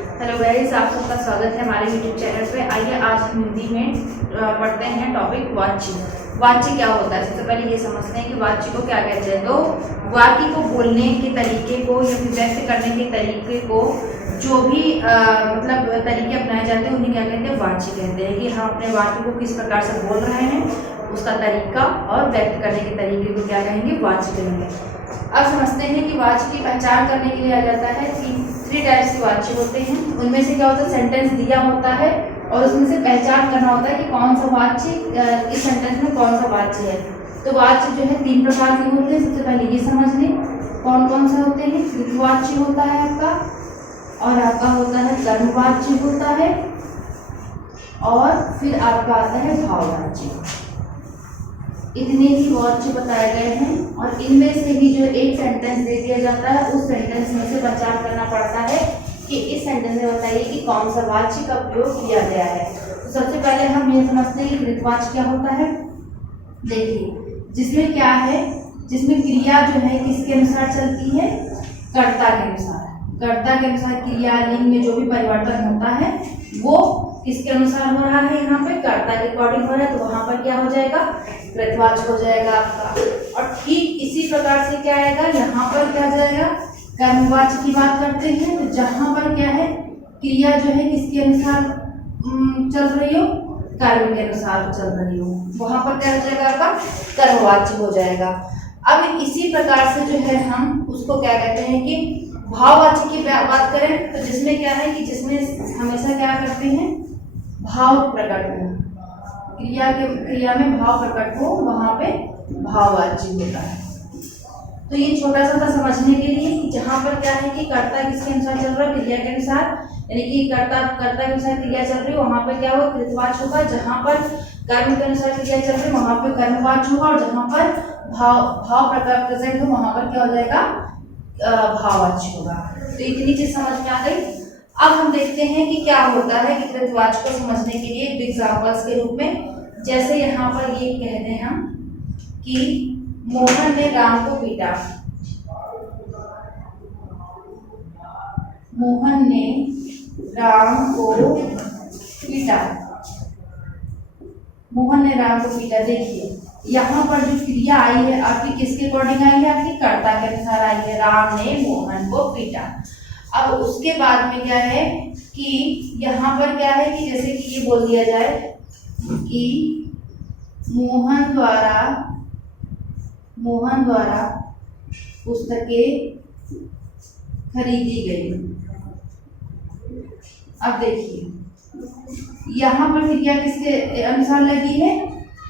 Hello guys, आप सबका स्वागत है हमारे यूट्यूब चैनल पे। आइए आज हम हिंदी में पढ़ते हैं टॉपिक वाची। वाची क्या होता है? सबसे पहले ये समझते हैं कि वाची को क्या कहते हैं। तो वाक्य को बोलने के तरीके को या फिर व्यक्त करने के तरीके को जो भी मतलब तरीके अपनाए जाते हैं उन्हें क्या कहते हैं? वाची कहते हैं। कि हम अपने वाक्य को किस प्रकार से बोल रहे हैं, उसका तरीका और व्यक्त करने के तरीके को क्या कहेंगे? वाची कहेंगे। अब समझते हैं कि वाची की पहचान करने के लिए आ जाता है कि 3 टाइप्स के वाची होते हैं। उनमें से क्या होता है? सेंटेंस दिया होता है और उसमें से पहचान करना होता है कि कौन सा वाची इस सेंटेंस में कौन सा वाची है। तो वाची जो है 3 प्रकार के होते हैं। सबसे पहले ये समझ लें कौन कौन से होते हैं। कृतवाची होता है आपका, और आपका होता है कर्मवाची होता है, और फिर आपका आता है भाववाची। इतने ही वाची बताए गए हैं और इनमें से भी जो एक सेंटेंस दे दिया जाता है उस सेंटेंस में से पहचान करना पड़ता है कि इस सेंटेंस में बताइए कि कौन सा वाची का प्रयोग किया गया है। तो सबसे पहले हम ये समझते हैं कि कृतवाची क्या होता है। देखिए, जिसमें क्या है, जिसमें क्रिया जो है किसके अनुसार चलती है? कर्ता के अनुसार। कर्ता के अनुसार क्रिया लिंग में जो भी परिवर्तन होता है वो किसके अनुसार हो रहा है? यहाँ पे कर्ता के अकॉर्डिंग हो रहा है, तो वहां पर क्या हो जाएगा? कृतवाची हो जाएगा आपका। और ठीक इसी प्रकार से क्या आएगा? यहाँ पर क्या जाएगा? कर्मवाची की बात करते हैं तो जहां पर क्या है, क्रिया जो है किसके अनुसार चल रही हो? कर्म के अनुसार चल रही हो, वहां पर क्या हो जाएगा? आपका कर्मवाची हो जाएगा। अब इसी प्रकार से जो है हम उसको क्या कहते हैं कि भाववाची की बात करें तो जिसमें क्या है कि जिसमें हमेशा क्या करते हैं? भाव प्रकट हो, क्रिया में भाव प्रकट हो, वहां पे भाववाची होता है। तो ये छोटा सा था समझने के लिए कि जहां पर क्या है कि कर्ता किसके अनुसार चल रहा है? क्रिया के अनुसार, यानी कि कर्ता के अनुसार क्रिया चल रही है, वहां पर क्या होगा? कृतवाच होगा। जहां पर कर्म के अनुसार क्रिया चल रही है वहां पर कर्मवाच होगा, और जहां पर भाव प्रकट प्रेजेंट हो वहां पर क्या हो जाएगा? भाववाची होगा। तो इतनी चीज समझ में आ गई। अब हम देखते हैं कि क्या होता है कि कृतवाची को समझने के लिए एग्जाम्पल्स के रूप में, जैसे यहाँ पर ये कहते हैं हम कि मोहन ने राम को पीटा। मोहन ने राम को पीटा। मोहन ने राम को पीटा। देखिए यहाँ पर जो क्रिया आई है आपकी किसके अकॉर्डिंग आई है? आपकी कर्ता के अनुसार आई है। राम ने मोहन को पीटा। अब उसके बाद में क्या है कि यहाँ पर क्या है कि जैसे कि ये बोल दिया जाए कि मोहन द्वारा पुस्तकें खरीदी गई। अब देखिए यहाँ पर क्रिया किसके अनुसार लगी है?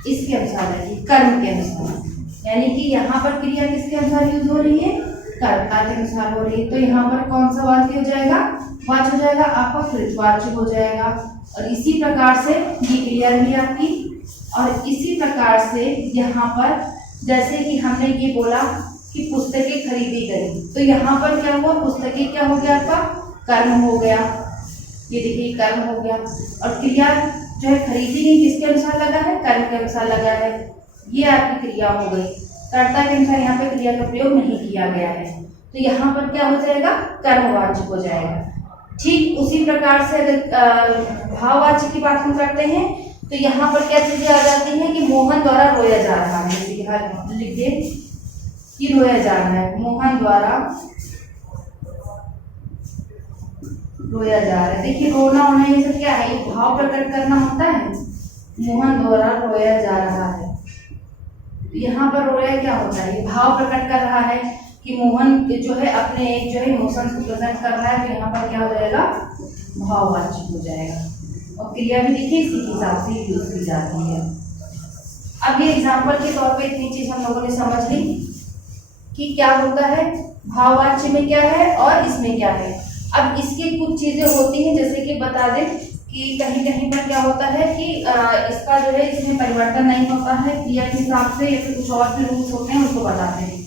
इसके अनुसार लगी, कर्म के अनुसार। यानी कि यहाँ पर क्रिया किसके अनुसार यूज हो रही है? कर्ता के अनुसार हो रही है। तो यहाँ पर कौन सा वाक्य हो जाएगा? वाच हो जाएगा, आपका कृतवाची हो जाएगा। और इसी प्रकार से ये क्रिया रही आपकी। और इसी प्रकार से यहाँ पर जैसे कि हमने ये बोला कि पुस्तकें खरीदी गई, तो यहाँ पर क्या हुआ? पुस्तकें क्या हो गया? आपका कर्म हो गया। ये देखिए कर्म हो गया। और क्रिया जो है खरीदी गई किसके अनुसार लगा है? कर्म के अनुसार लगा है। ये आपकी क्रिया हो गई। कर्ता के अनुसार यहाँ पे क्रिया का प्रयोग नहीं किया गया है, तो यहाँ पर क्या हो जाएगा? कर्मवाची हो जाएगा। ठीक उसी प्रकार से अगर भाववाची की बात हम करते हैं तो यहाँ पर क्या चीजें आ जाती हैं कि मोहन द्वारा रोया जा रहा है। लिख दे कि रोया जा रहा है, मोहन द्वारा रोया जा रहा है। देखिए रोना होना ये सब क्या है? ये भाव प्रकट करना होता है। मोहन द्वारा रोया जा रहा है, यहाँ पर रोया क्या होता है? ये भाव प्रकट कर रहा है कि मोहन जो है अपने एक जो है इमोशंस को प्रेजेंट कर रहा है। तो यहाँ पर क्या हो जाएगा? भाववाची हो जाएगा। और क्रिया भी देखिए इसी के हिसाब से यूज की जाती है। अब ये एग्जाम्पल के तौर पे इतनी चीज हम लोगों ने समझ ली कि क्या होता है, भाववाची में क्या है और इसमें क्या है। अब इसकी कुछ चीजें होती हैं, जैसे कि बता दें कि कहीं कहीं पर क्या होता है कि इसका जो है इसमें परिवर्तन नहीं होता है क्रिया के हिसाब से, या फिर कुछ और भी रूल्स होते हैं उसको बताते हैं।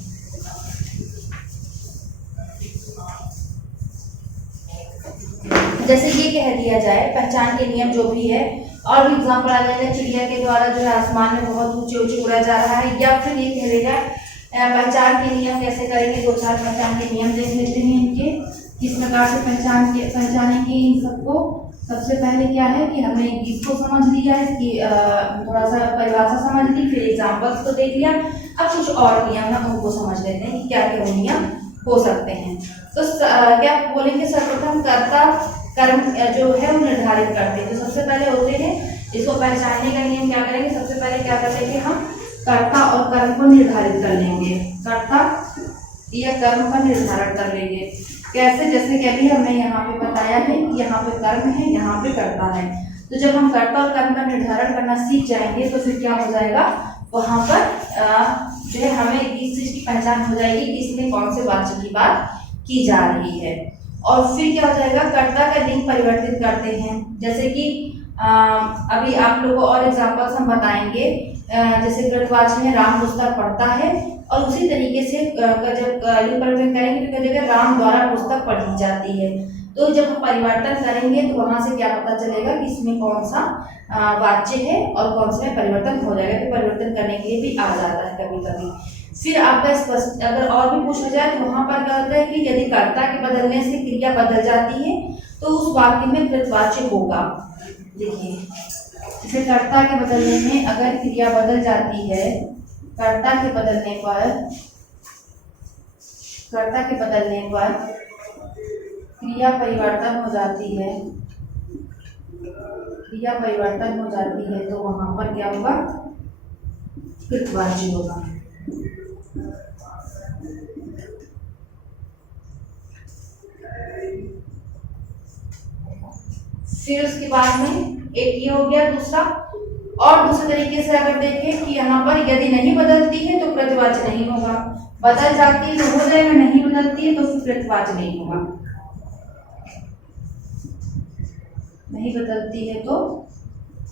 जैसे ये कह दिया जाए पहचान के नियम जो भी है, और भी एग्जाम्पल आ जाएगा चिड़िया के द्वारा जो है आसमान में बहुत ऊंचे ऊंचे उड़ा जा रहा है, या फिर ये कह देगा पहचान के नियम कैसे करेंगे। 2-4 पहचान के नियम देख लेते हैं इनके किस प्रकार से पहचानेंगे इन सबको। सबसे पहले क्या है कि हमने गीत को समझ लिया है कि थोड़ा सा परिभाषा समझ ली, फिर एग्जाम्पल्स को देख लिया। अब कुछ और नियम है उनको समझ लेते हैं कि क्या क्या नियम हो सकते हैं। तो क्या बोलेंगे, सर्वप्रथम कर्ता कर्म जो है वो निर्धारित करते हैं। तो सबसे पहले होते हैं, इसको पहचानने का नियम क्या करेंगे, सबसे पहले क्या कर लेंगे, हम कर्ता और कर्म को निर्धारित कर लेंगे। कर्ता या कर्म का निर्धारण कर लेंगे। कैसे, जैसे कि अभी हमने यहाँ पे बताया है कि यहाँ पे कर्म है, यहाँ पे कर्ता है। तो जब हम कर्ता और कर्म का निर्धारण करना सीख जाएंगे तो फिर क्या हो जाएगा, वहां पर जो है हमें इस चीज की पहचान हो जाएगी कि इसमें कौन से वाक्य की बात की जा रही है। और फिर क्या हो जाएगा, कर्ता का लिंग परिवर्तित करते हैं। जैसे कि अभी आप लोगों को और एग्जाम्पल्स हम बताएंगे। जैसे कृतवाची में राम पुस्तक पढ़ता है, और उसी तरीके से जब लिंग परिवर्तन करेंगे तो क्या राम द्वारा पुस्तक पढ़ी जाती है। तो जब हम परिवर्तन करेंगे तो वहां से क्या पता चलेगा कि इसमें कौन सा वाच्य है और कौन से में परिवर्तन हो जाएगा। तो परिवर्तन करने के लिए भी आ जाता है कभी कभी। फिर आपका स्पष्ट अगर और भी पूछा जाए तो वहां पर क्या होता है कि यदि कर्ता के बदलने से क्रिया बदल जाती है तो उस वाक्य में कृतवाच्य होगा। देखिए, जैसे कर्ता के बदलने में अगर क्रिया बदल जाती है, कर्ता के बदलने पर क्रिया परिवर्तन हो जाती है, तो वहां पर क्या होगा, कृतवाच्य होगा। फिर उसके बाद में एक ये हो गया दूसरा। और दूसरे तरीके से अगर देखें कि यहाँ पर यदि नहीं बदलती है तो कृतवाच्य नहीं होगा, बदल जाती है तो हो जाएगा, नहीं बदलती है तो फिर कृतवाच्य नहीं होगा। नहीं बदलती है तो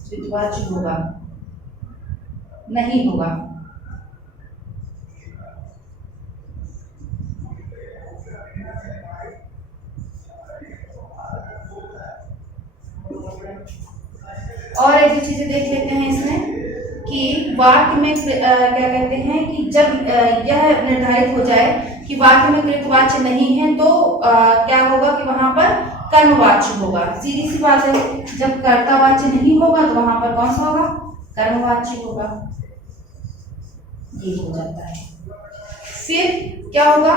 कृतवाच्य होगा, नहीं होगा। और एक दो चीजें देख लेते हैं इसमें कि वाक्य में क्या कहते हैं कि जब यह निर्धारित हो जाए कि वाक्य में कृतवाच्य नहीं है तो क्या होगा कि वहां पर कर्मवाच्य होगा। सीधी सी बात है, जब कर्तावाच्य नहीं होगा तो वहां पर कौन सा होगा, कर्मवाच्य होगा। ये हो जाता है। फिर क्या होगा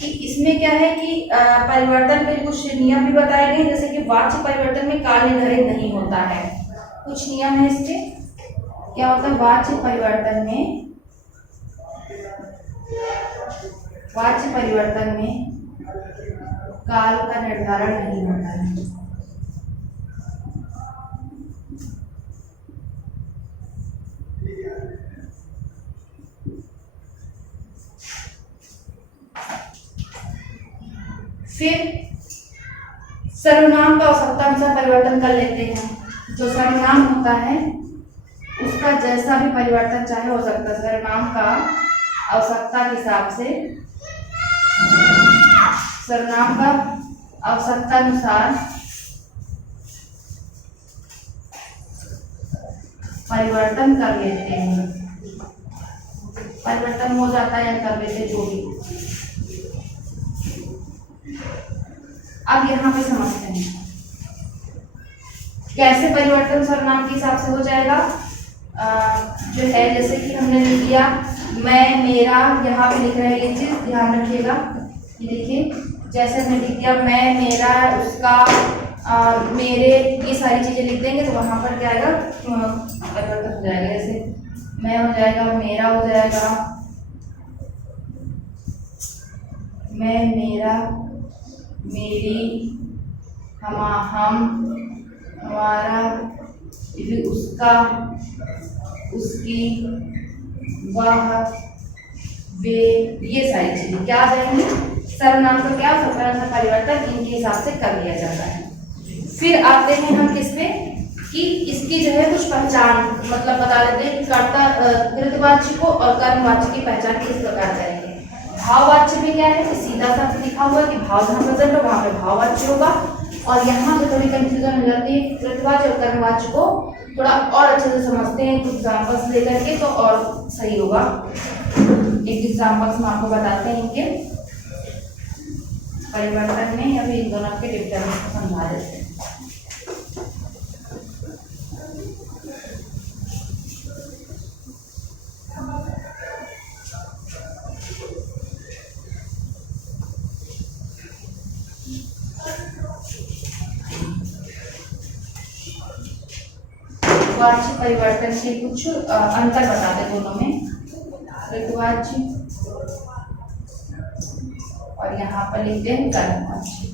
कि इसमें क्या है कि परिवर्तन के कुछ नियम भी बताए गए, जैसे कि वाच्य परिवर्तन में काल निर्धारित नहीं होता है। कुछ नियम है इसके। क्या होता है, वाच्य परिवर्तन में काल का निर्धारण नहीं होता है। फिर सर्वनाम का आवश्यकता अनुसार परिवर्तन कर लेते हैं। जो सर्वनाम होता है उसका जैसा भी परिवर्तन चाहे हो सकता है, सर्वनाम का आवश्यकता के हिसाब से, सर्वनाम का आवश्यकता अनुसार परिवर्तन कर लेते हैं। परिवर्तन हो जाता है या कर लेते, जो भी। अब यहाँ पे समझते हैं कैसे परिवर्तन सर्वनाम के हिसाब से हो जाएगा। जो है जैसे कि हमने लिख दिया मैं, मेरा, यहाँ पे लिख रहे हैं ये चीज ध्यान रखिएगा। ये देखिए, जैसे हमने लिख दिया मैं, मेरा, उसका, मेरे, ये सारी चीजें लिख देंगे तो वहां पर क्या आएगा, परिवर्तन हो जाएगा। जैसे मैं हो जाएगा, मेरा हो जाएगा, मैं, मेरा, मेरी, हम, हमारा, उसका, उसकी, वह, वे, ये सारी चीजें क्या आ जाएंगी, सर्वनाम का क्या परिवर्तन इनके हिसाब से कर लिया जाता है। फिर आते हैं हम किसमें कि इसकी जो है कुछ पहचान मतलब बता देते हैं कि कर्ता कृतवाच्य को और कर्मवाच्य की पहचान किस प्रकार करेंगे। भाववाच्य में क्या है कि सीधा सा लिखा हुआ है कि भाव जहाँ प्रेजेंट हो वहां पे भाववाच्य होगा, और यहाँ पे थोड़ी कंफ्यूजन हो जाती है। कृतवाच्य और कर्मवाच्य को थोड़ा और अच्छे से समझते हैं कुछ एग्जाम्पल्स लेकर के तो और सही होगा। एक एग्जाम्पल्स हम आपको बताते हैं इनके। परिवर्तन में अभी इन दोनों के डिफरेंस को समझा देते हैं। ऋतुवाच्य परिवर्तन के कुछ अंतर बताते दोनों में। ऋतुवाच्य और यहाँ पर लिखते हैं कर्मवाच्य,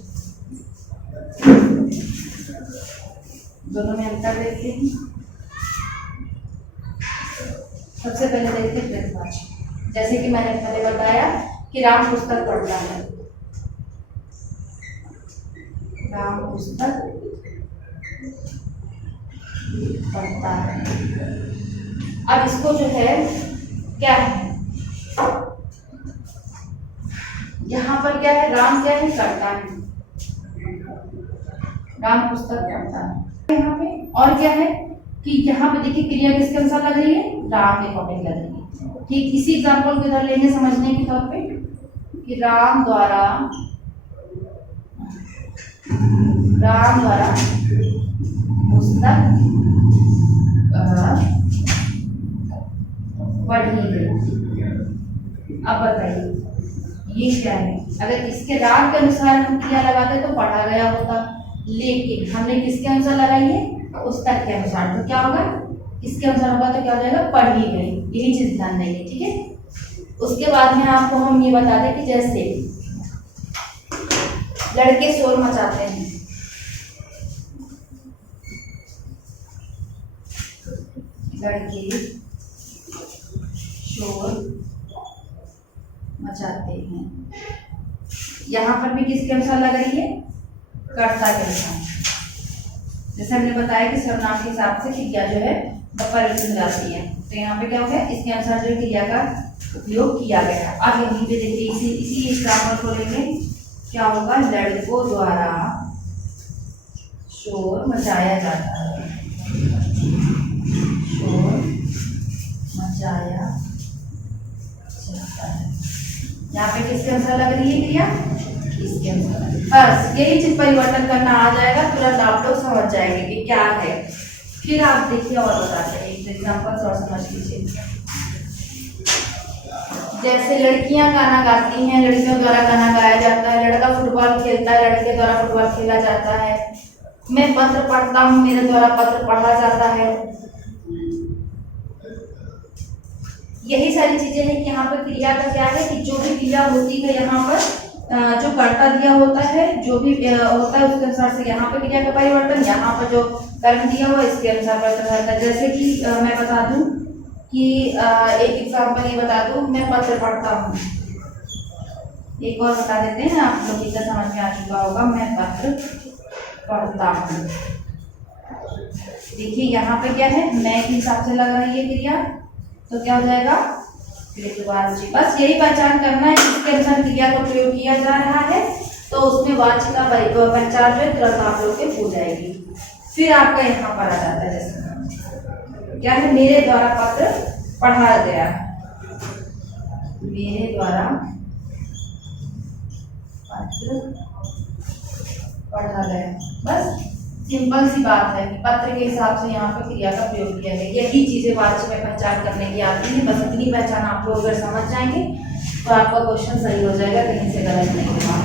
दोनों में अंतर देखते हैं। सबसे पहले देखते हैं ऋतुवाच्य। जैसे कि मैंने पहले बताया कि राम पुस्तक पढ़ता है, राम पुस्तक पढ़ता है। अब इसको जो है क्या है, यहाँ पर क्या है, राम क्या है, करता है, राम पुस्तक पढ़ता है यहाँ पे। और क्या है कि यहाँ पे देखिए क्रिया किसके अनुसार लग रही है, राम के अकॉर्डिंग लग रही है। ठीक इसी एग्जाम्पल को इधर लेंगे समझने के तौर पे कि राम द्वारा पुस्तक पढ़ी गई। अब बताइए ये क्या है, अगर इसके राम के अनुसार हम क्रिया लगाते तो पढ़ा गया होता, लेकिन हमने किसके अनुसार लगाई है, पुस्तक के अनुसार, तो क्या होगा, इसके अनुसार होगा तो क्या हो जाएगा, पढ़ी गई। यही चीज ध्यान देंगे, ठीक है। उसके बाद में आपको हम ये बता दें कि जैसे लड़के शोर मचाते हैं, लड़के शोर मचाते हैं, यहाँ पर भी किसके अनुसार लग रही है, कर्ता के अनुसार। जैसे हमने बताया कि सर्वनाम के हिसाब से क्रिया जो है परिवर्तन जाती है, तो यहाँ पे क्या हो गया, इसके अनुसार जो क्रिया का उपयोग किया गया। अब यहीं पे देखिए इसी एग्जाम्पल को लेंगे, क्या होगा, लड़कों द्वारा शोर मचाया जाता है, शोर मचाया जाता है। यहाँ पे किसके अनुसार लग रही है क्रिया, इसके अनुसार। बस यही चीज परिवर्तन करना आ जाएगा, तुरंत आप लोग समझ जाएंगे कि क्या है। फिर आप देखिए और बताते हैं एक एग्जाम्पल और समझ लीजिए। जैसे लड़कियां गाना गाती हैं, लड़कियों द्वारा गाना गाया जाता है, लड़का फुटबॉल खेलता है, लड़के द्वारा फुटबॉल खेला जाता है। मैं पत्र पढ़ता हूँ, मेरे द्वारा पत्र पढ़ा जाता है। यही सारी चीजें हैं कि यहाँ पर क्रिया का क्या है कि जो भी क्रिया होती है यहाँ पर जो कर्ता दिया होता है, जो भी होता है उसके अनुसार से यहाँ पर क्रिया का परिवर्तन, यहाँ पर जो कर्म दिया हुआ इसके अनुसार परिवर्तन होता है। जैसे कि मैं बता दूं कि एक एग्जाम्पल ये बता दूं, मैं पत्र पढ़ता हूँ। एक और बता देते हैं, आप लोग इतना समझ में आ चुका होगा, मैं पत्र पढ़ता हूँ। देखिए यहाँ पे क्या है, मैं के हिसाब से लग रही है क्रिया, तो क्या हो जाएगा, ऋतुवाच्य। बस यही पहचान करना है किसके अनुसार क्रिया का प्रयोग किया जा रहा है, तो उसमें वाच्य का पहचान जो तुरंत आप लोग के हो जाएगी। फिर आपका यहाँ पर आ जाता है, जैसे क्या है, मेरे द्वारा पत्र पढ़ा गया, मेरे द्वारा पत्र पढ़ा गया। बस सिंपल सी बात है कि पत्र के हिसाब से यहाँ पे क्रिया का प्रयोग किया गया। यही चीजें वाच्य में पहचान करने की आती है। बस इतनी पहचान आप लोग अगर समझ जाएंगे तो आपका क्वेश्चन सही हो जाएगा, कहीं से गलत नहीं होगा।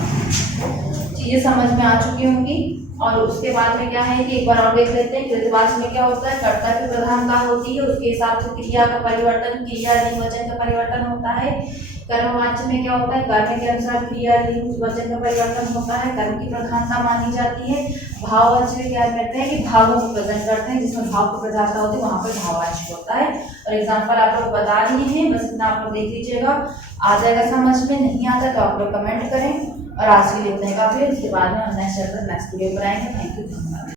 चीजें समझ में आ चुकी होंगी। और उसके बाद में क्या है कि एक बार और देख लेते हैं, ऋतुवाच्य में क्या होता है, कर्ता की प्रधानता होती है, उसके हिसाब से क्रिया का परिवर्तन, क्रिया लिंग वचन का परिवर्तन होता है। कर्मवाच्य में क्या होता है, कर्म के अनुसार क्रिया लिंग वचन का परिवर्तन होता है, कर्म की प्रधानता मानी जाती है। भाववाच्य में क्या करते हैं कि भावों को प्रेजेंट करते हैं, जिसमें भाव की प्रधानता होती है वहां पर भाववाच्य होता है। और एग्जाम्पल आप लोग बता रही हैं, बस इतना आप लोग देख लीजिएगा, आ जाएगा समझ में। नहीं आता तो आप लोग कमेंट करें। और आज के लिए इतने काफी है, इसके बाद में हम नेक्स्ट वीडियो बनाएंगे। थैंक यू, धन्यवाद।